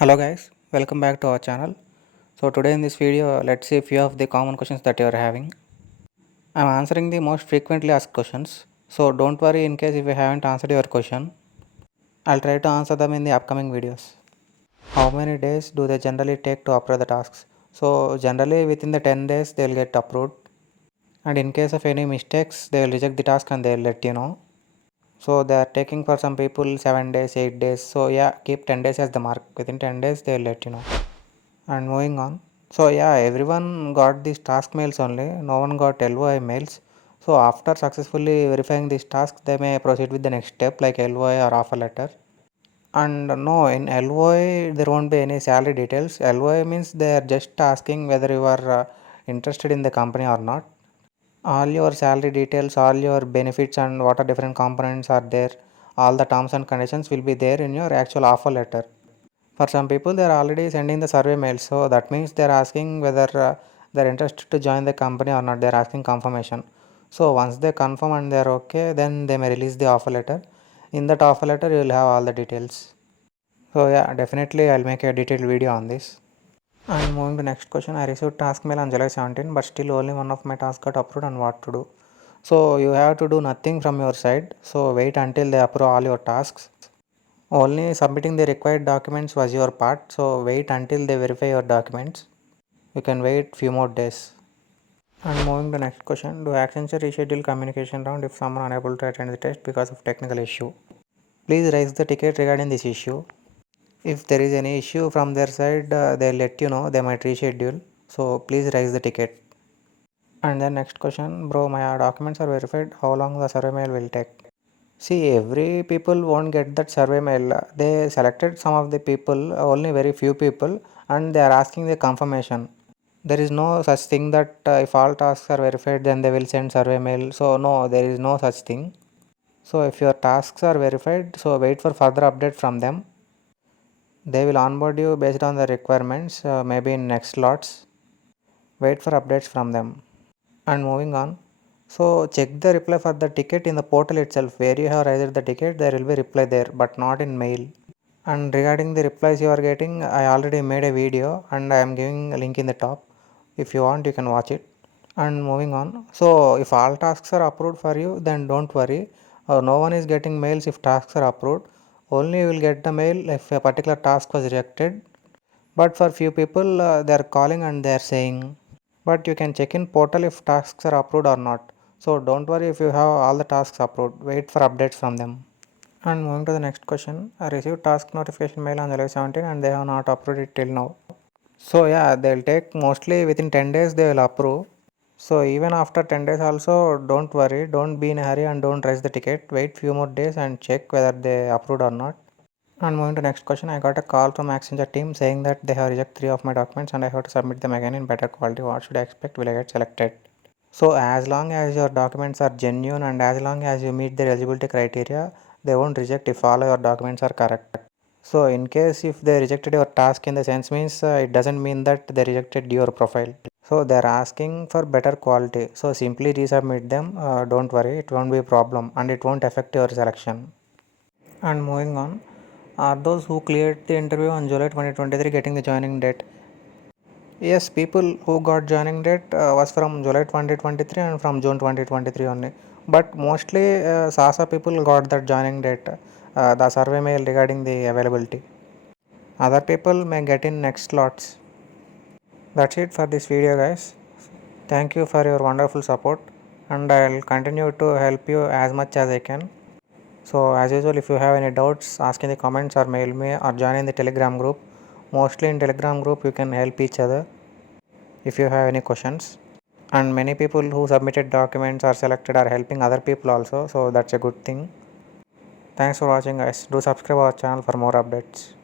Hello guys, welcome back to our channel. So today in this video, let's see a few of the common questions that you are having. I am answering the most frequently asked questions. So don't worry in case if you haven't answered your question. I'll try to answer them in the upcoming videos. How many days do they generally take to approve the tasks? So generally within the 10 days they will get approved. And in case of any mistakes, they will reject the task and they will let you know. So they are taking for some people 7 days, 8 days. So yeah, keep 10 days as the mark. Within 10 days they will let you know. And moving on. So yeah, everyone got these task mails only. No one got LOI mails. So after successfully verifying these tasks, they may proceed with the next step like LOI or offer letter. And no, in LOI there won't be any salary details. LOI means they are just asking whether you are interested in the company or not. All your salary details, all your benefits, and what are different components are there. All the terms and conditions will be there in your actual offer letter. For some people, they are already sending the survey mail, so that means they are asking whether they are interested to join the company or not. They are asking confirmation. So once they confirm and they are okay, then they may release the offer letter. In that offer letter, you will have all the details. So yeah, definitely I'll make a detailed video on this. And moving to next question, I received task mail on July 17, but still only one of my tasks got approved and what to do. So you have to do nothing from your side. So wait until they approve all your tasks. Only submitting the required documents was your part, so wait until they verify your documents. You can wait few more days. And moving to next question, do Accenture reschedule communication round if someone unable to attend the test because of technical issue? Please raise the ticket regarding this issue. If there is any issue from their side, they'll let you know, they might reschedule. So please raise the ticket. And then next question, bro, my documents are verified, how long the survey mail will take? See, every people won't get that survey mail. They selected some of the people, only very few people, and they are asking the confirmation. There is no such thing that if all tasks are verified, then they will send survey mail. So no, there is no such thing. So if your tasks are verified, so wait for further update from them. They will onboard you based on the requirements, maybe in next slots. Wait for updates from them. And moving on. So check the reply for the ticket in the portal itself. Where you have raised the ticket, there will be reply there, but not in mail. And regarding the replies you are getting, I already made a video and I am giving a link in the top. If you want, you can watch it. And moving on. So if all tasks are approved for you, then don't worry. No one is getting mails if tasks are approved. Only you will get the mail if a particular task was rejected. But for few people, they are calling and they are saying, but you can check in portal if tasks are approved or not. So don't worry if you have all the tasks approved. Wait for updates from them. And moving to the next question, I received task notification mail on July 17 and they have not approved it till now. So yeah, they'll take mostly within 10 days they will approve. So even after 10 days also, don't worry, don't be in a hurry and don't raise the ticket. Wait few more days and check whether they approved or not. And moving to next question, I got a call from Accenture team saying that they have rejected 3 of my documents and I have to submit them again in better quality. What should I expect? Will I get selected? So as long as your documents are genuine and as long as you meet their eligibility criteria, they won't reject if all your documents are correct. So in case if they rejected your task in the sense means it doesn't mean that they rejected your profile. So they are asking for better quality. So simply resubmit them. Don't worry, it won't be a problem and it won't affect your selection. And moving on, are those who cleared the interview on July 2023 getting the joining date? Yes, people who got joining date was from July 2023 and from June 2023 only. But mostly SASA people got that joining date, the survey mail regarding the availability. Other people may get in next slots. That's it for this video guys. Thank you for your wonderful support and I'll continue to help you as much as I can. So as usual, if you have any doubts, ask in the comments or mail me or join in the Telegram group. Mostly in Telegram group you can help each other if you have any questions. And many people who submitted documents or selected are helping other people also, so that's a good thing. Thanks for watching guys. Do subscribe our channel for more updates.